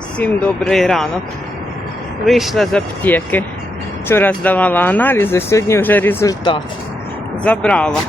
Всім добрий ранок. Вийшла з аптеки. Вчора здавала аналізи, сьогодні вже результат. Забрала.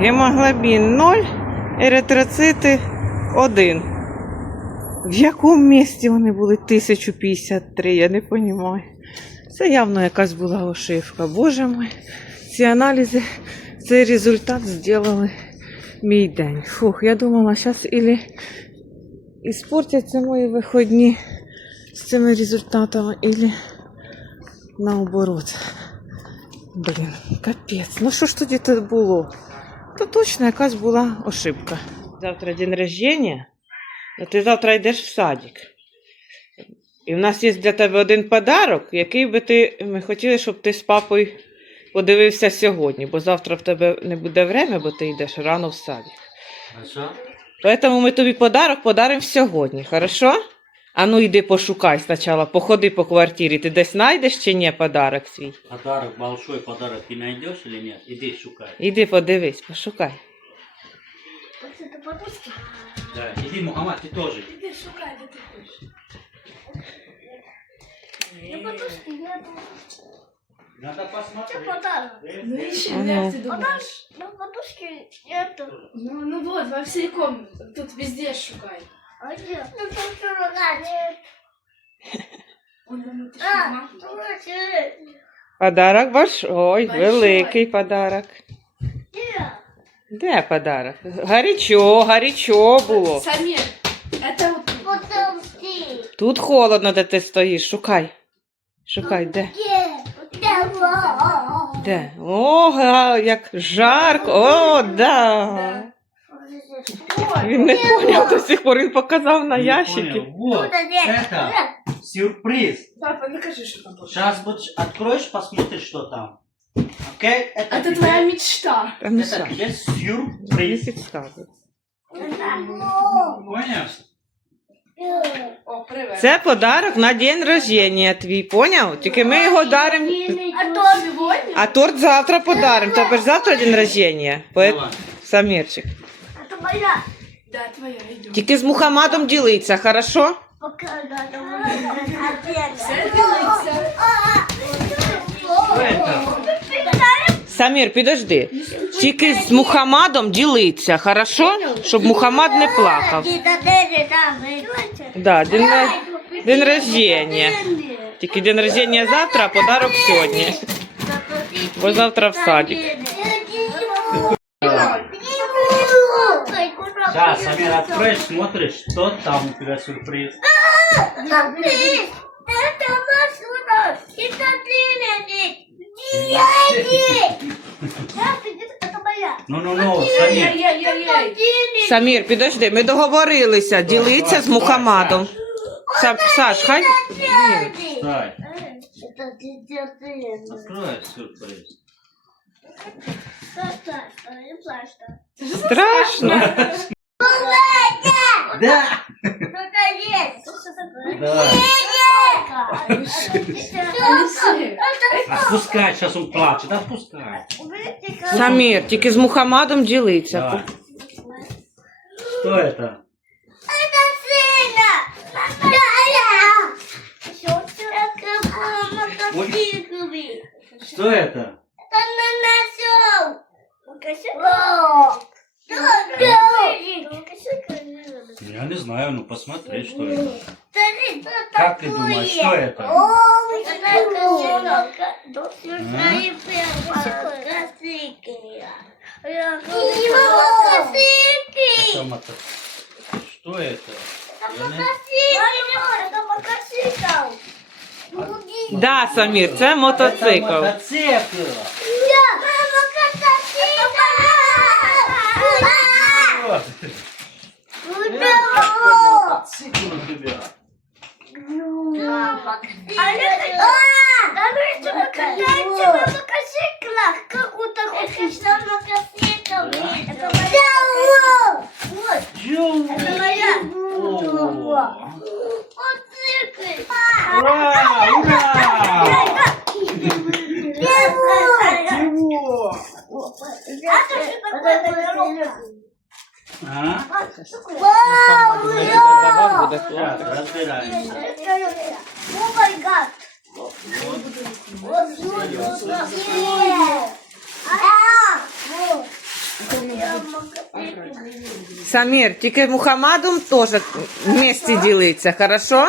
Гемоглобін 0, еритроцити 1. В якому місці вони були 1053, я не розумію. Це явно якась була ошибка. Боже мой, ці аналізи, цей результат зробили мій день. Фух, я думала, зараз ілі іспортяться мої виходні з цими результатами, ілі наоборот. Блін, капець. Ну що ж тоді це було? То точно якась була ошибка. Завтра день рождения, а ти завтра йдеш в садик. І в нас є для тебе один подарок, який би ти ми хотіли, щоб ти з папою подивився сьогодні, бо завтра в тебе не буде время, бо ти йдеш рано в садик. Хорошо? Поэтому ми тобі подарок подаримо сьогодні, хорошо? А ну йди пошукай спочатку, походи по квартирі. Ти десь знайдеш чи ні подарок свій? Подарок, большой подарок ты найдешь или нет? Иди шукай. Іди подивись, пошукай. Вот это подушки. Да, иди, Мухаммад, ты тоже. Теперь шукай, где ты хочешь. Ну, подушки нету. Надо посмотреть. подарок? Ну еще ты думаешь? Ну, подушки нету. Ну, ну вот, во всей комнате. Тут везде шукай. А где? Ну, там что нет. Он внутри А, Подарок большой, Большой. великий подарок. Где? Де подарок? Гарячо, гарячо було. Самир, это вот тут. Подожди. Тут холодно, де ти стоїш. Шукай. Шукай, де? Где? Где? Во. Де? О, га, як жарко. О, да. Да. Что? Він не поняв до сих пор, він показав на Не ящики. понял. Вот, Куда здесь? это сюрприз. Папа, накажи, что там было. Сейчас будешь, откроешь, посмотришь, что там. Окей? Это, Это тебе- твоя мечта. Та ну Это що? тебе Не сюрприз. підстави. Понял? О, привет. Це подарок на день рождення твій, поняв? Тільки ми його даримо. А то? А торт завтра подаримо. Ж завтра день рождення. Поет... Самірчик. Моя. Да, твоя, идем. Тільки з Мухаммадом ділиться, хорошо? Все делается. Что это? Самір, підожди. Тільки з Мухаммадом ділиться, хорошо? Щоб Мухаммад не плакав. Да, день, ро- день рождення. Тільки день рождення завтра, а подарок сьогодні. Бо завтра в садик. Сейчас, Самир, откроешь, смотришь, что там у тебя сюрприз. Это Ну, ну, ну, Самір. Самір, підожди, ми договорилися. Ділиться з мухамадом. Саш, хай. Ні. Встань. Открывай сюрприз. Страшно. Да. Алексей. Отпускай, сейчас он плачет, отпускай. Самір, тільки з Мухаммадом ділиться. Давай. Что это? Что это? Я не знаю, ну посмотри, что это. Как ты думаешь, что это? Это мото- Что это? Да, Самір, це мотоцикл. Это мотоцикл. 哎 Самір, тільки Мухаммадом теж вместе ділиться, хорошо?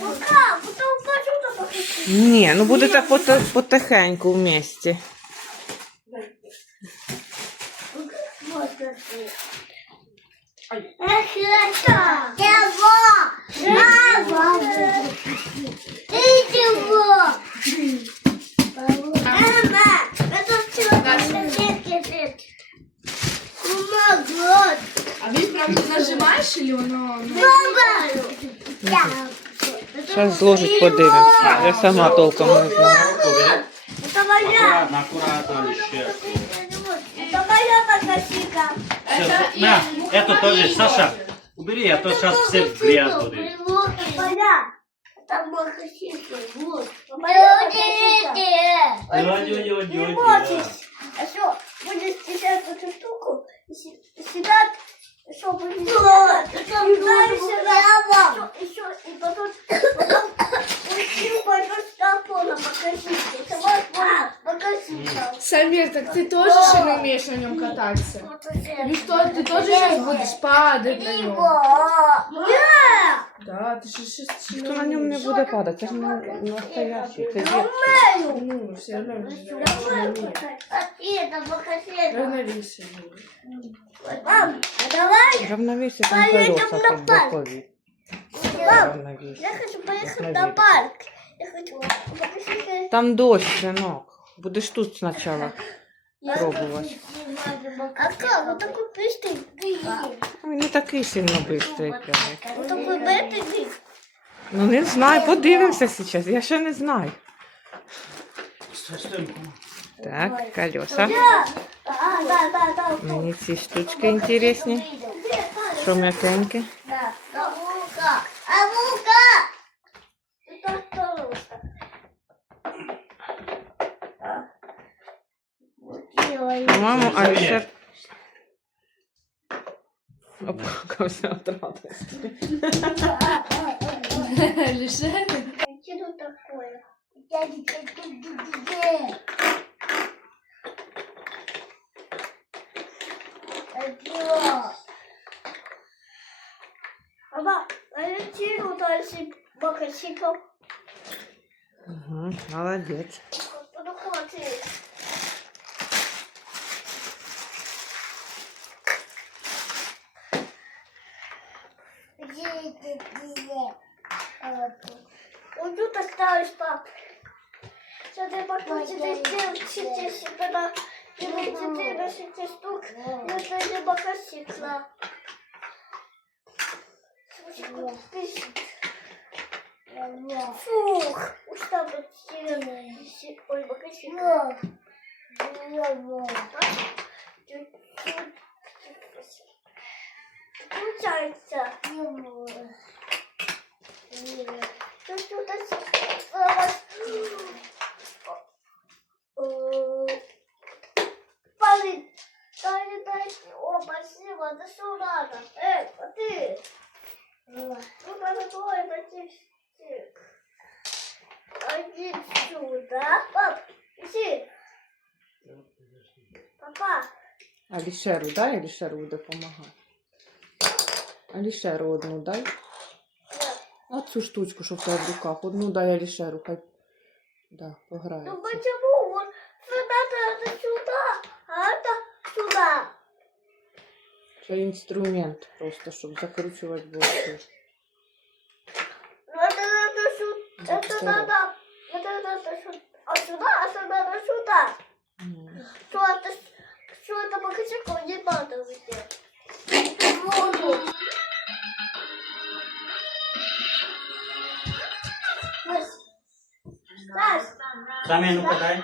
Пока, потом упаду на покажу. Ні, ну будете пото- потихеньку вместе. Вот Ну, Помогает. Зараз зложить, подивимося. Я сама толком не знаю. Это моя. Аккуратно, аккуратно, еще. Это моя покосика. Всё, На, эту тоже, Саша, убери, а то сейчас все в грязь будет. Это моя. Это покосика. Вот. Моя. Ой-ой-ой-ой-ой, Не бойтесь. А что, будет стесать эту штуку, и си- сидят, что будет делать? Еще, и потом, потом, мужчину пойдет с топором покоситься. Это вот моя покосика. Самір, так ти теж ще не вмієш на ньому кататися? Или что, ты тоже сейчас будешь падать на нем? Нет! Да, ты же сейчас еще Хто на ньому не буде падати? Це ж не настоящий, це умею! Ну, все равно не Я умею катать. А это покосика. Равновесие. Мам, а давай, Равновесие там Поедем колеса на тут парк. бокові. мам, Равновесие. я хочу поехать на парк. Я хочу покосика. Там дощ, синок. Будеш тут спочатку пробувати. А как? Вот такой быстрый. Ой, не такий сильно швидкий прям. Вот такой быстрый. Ну не знаю, подивимося зараз. Я ще не знаю. Стой, стой. Так, колеса. Да, а, да, да, да. Мені ці штучки інтересні. Що м'якенькі. Да, а ну-ка, а ну-ка. По-моєму, Це Алішер є. обкакався от радості. Лишай. Что такое? Дядя, Дела. Мама, а я тиру дальше макасиков. Угу, молодець. Буду 15 штук, но это не бахасикла. Фух, устал быть Ой, бахасикла. Получается. Тут у нас Э, Парень, дай, дай. О, спасибо, это что надо? Эй, а ты? Ну, надо твой ботинок. Иди сюда. Пап, иди. Папа. Алішеру дай, Алішеру буде допомагати. Алішеру одну дай. А цю штучку, що в тебе в руках. Одну дай Алішеру, хай да, Ну Це інструмент просто, щоб закручувати блоки. Ну это надо сюда. Это надо. Это надо сюда. А сюда, а сюда надо сюда. Что это? Что это магазин не надо сделать? Воду. Сами ну-ка дай.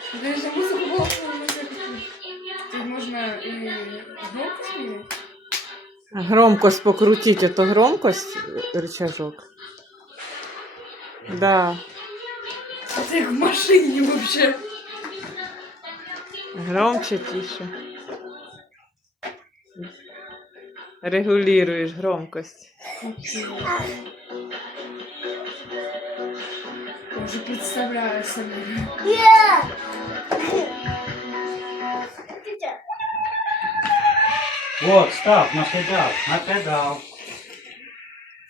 музыка вот там. А, це прям так? Даже музыку было, Тут можно и громко сменить. Громкость покрутіть, ото громкость е, рычажок. Да. Это как в машине вообще. Громче, тише. Регулируешь громкость. Я уже представляю себе. Є! Вот, став на педал, на педал.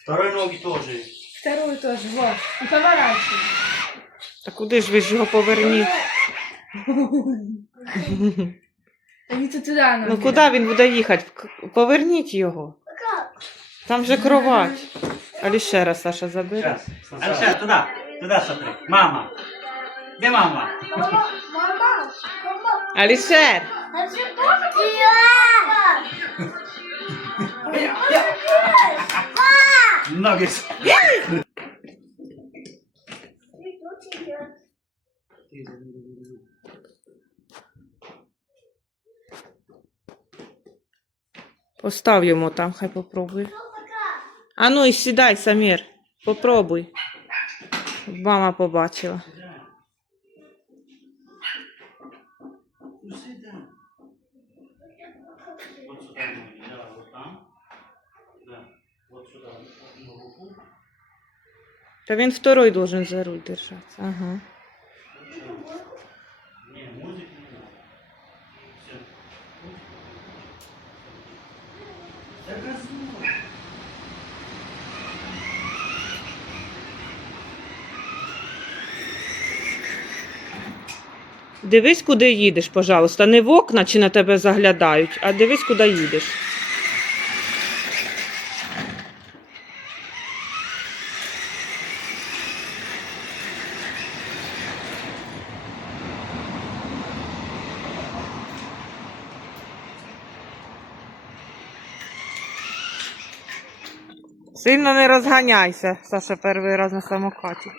Второй ноги тоже. Вторую тоже, вот. И поворачивай. Та куди ж ви ж його поверніть? Они то туда надо. Ну куди він буде їхати? К- Поверніть його. Там же кровать. Алі ще раз Саша забере. Сейчас. Туда. Туда смотри. Мама. Где мама? Мама, мама, мама. Алішер! А це тоже Тетя! Ноги. с- Постав йому там, хай попробує. А ну і сідай, Самір. Попробуй. Щоб Мама побачила. Та він второй должен за руль держатися. Ага. Все. Дивись, куди їдеш, пожалуйста. Не в окна чи на тебе заглядають, а дивись, куди їдеш. Сильно не розганяйся, Саша перший раз на самокаті.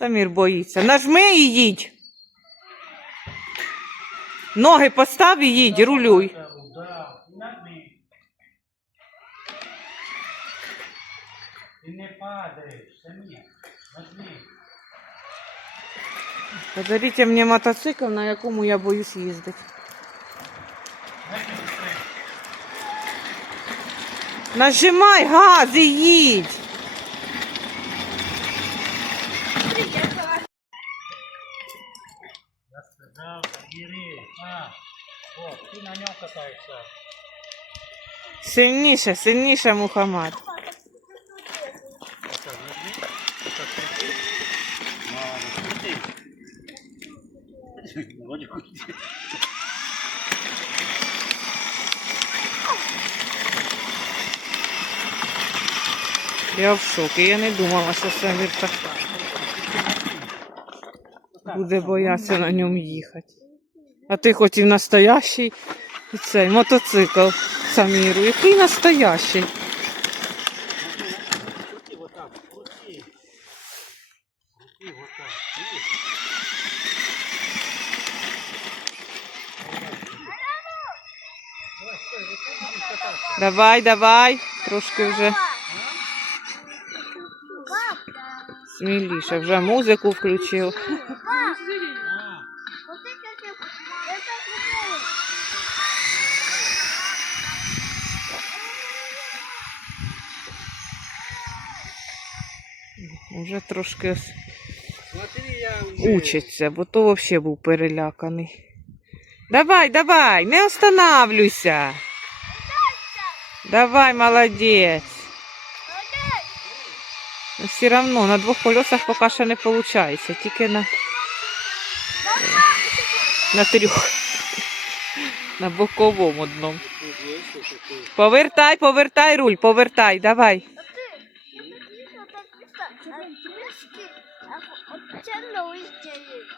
Самір боїться. Нажми і їдь. Ноги постав і їдь, рулюй. Да, нажми. Ты не падаешь, Самир. Нажми. Подаріть мені мотоцикл, на якому я боюсь їздити. Нажми быстрее. Нажимай газ і їдь. На нем катаешься. Сильніше, сильніше, Мухаммад. Я в шокі. Я не думала, що Самір так буде боятися на ньому їхати. А ти хоч і настоящий і цей мотоцикл Саміру. Який настоящий. Давай, давай, трошки вже сміліше, вже музику включив. Вже трошки уже... учиться, бо то взагалі був переляканий. Давай, давай, не останавливайся. Давай, молодець. Ну, Все одно на двох колесах поки що не виходить, тільки на, на трьох. На боковому одному. Повертай, повертай руль, повертай, давай.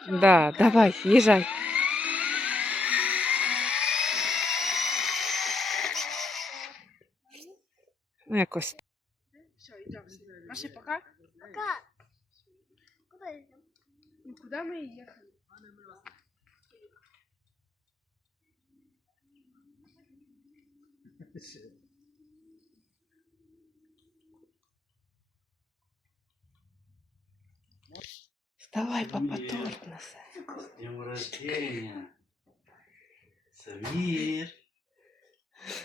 Да, давай, езжай. Ну, якось. Все, идем. Маша, пока. Пока. Куда идем? Ну, куда мы ехали? Спасибо. Вставай, папа, торт несе. С днем рождения. Самир.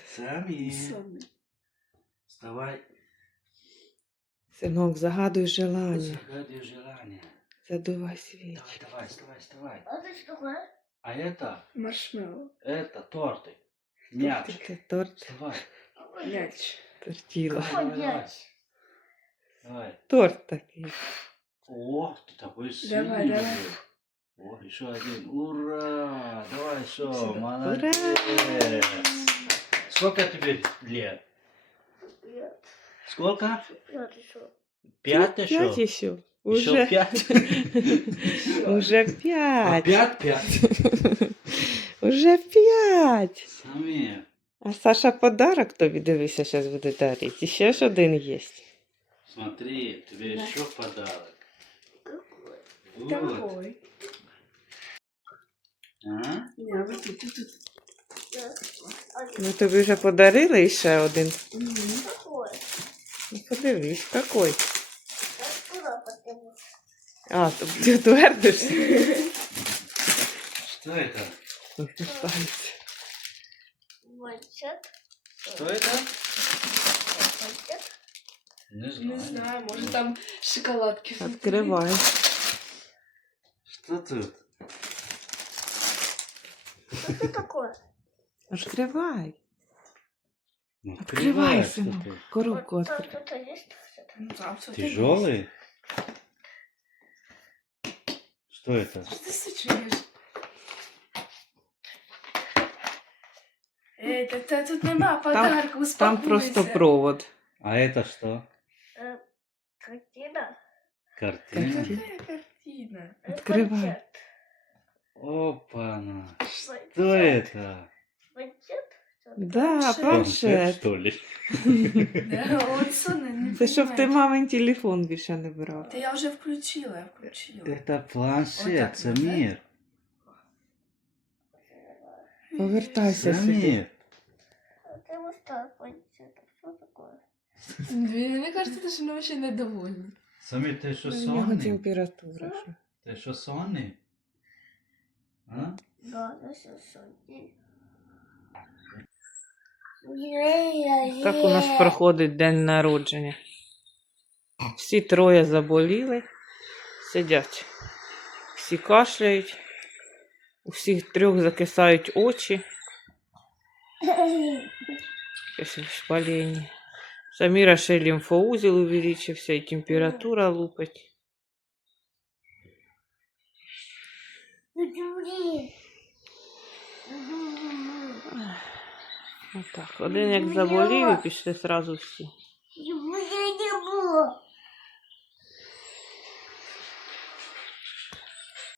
Самир. Вставай. Синок, загадуй желання. Загадай желание. Задувай свіч. Давай, давай, вставай, вставай. А это что такое? А это, Маршмеллоу. это торты. Мяч. Ти торт Вставай. Мяч. тортіла. Давай, давай, давай. Давай. Торт такий. О, ты такой Давай, сильный. давай. О, еще один. Ура! Давай, что, Сюда. молодец. Сколько тебе лет? Нет. Сколько? Нет, еще. Пять еще? П'ять ще. Еще Уже, пять? уже Опять п'ять. пять? Уже п'ять. Самир. А Саша подарок тобі дивися, зараз буде дарити. І ще ж один є. Смотри, тебе Да. еще подарок. Какой? Вот. Какой? А? Не, вот тут, тут, тут. Ну тобі вже подарили і ще один. Какой? Ну подивись, який. А? А, то ти твердишся. Что это? Мальчик. Что это? Мальчик. Не знаю. Не знаю, может там шоколадки. внутри. Відкривай. Что тут? Что это такое? Відкривай. Ну, Відкривай, что синок. ты. Коробку Вот там відкривай. что-то есть? Что-то. Ну, там что-то Тяжелый? Что это? есть. Что ты сучуешь? Эй, так та тут нема подарка, успокойся. Там просто провод. А это что? Э, Картина. Картина? Какая картина? Э, Открывай. Опа-на. Что это? Планшет? Да, Планшет. планшет. что ли? Да, он сонный, не Це щоб ти мамин телефон більше не брав. Да я уже включила, я включила. Это планшет, вот, Самир. Повертайся сюди. Самир. Это его старый планшет. Что такое? Мне кажется, ты что вообще недовольна. Самир, ты что У нього сонный? температура. що. Ты что сонный? А? Да, на сосуде. Так у нас проходить день народження. Всі троє заболіли, сидять. Всі кашляють, у всіх трьох закисають очі, якесь воспалення. Сами Роше лимфоузел увеличился и температура лупать. Вот так. Один як заболів і пішли сразу всі.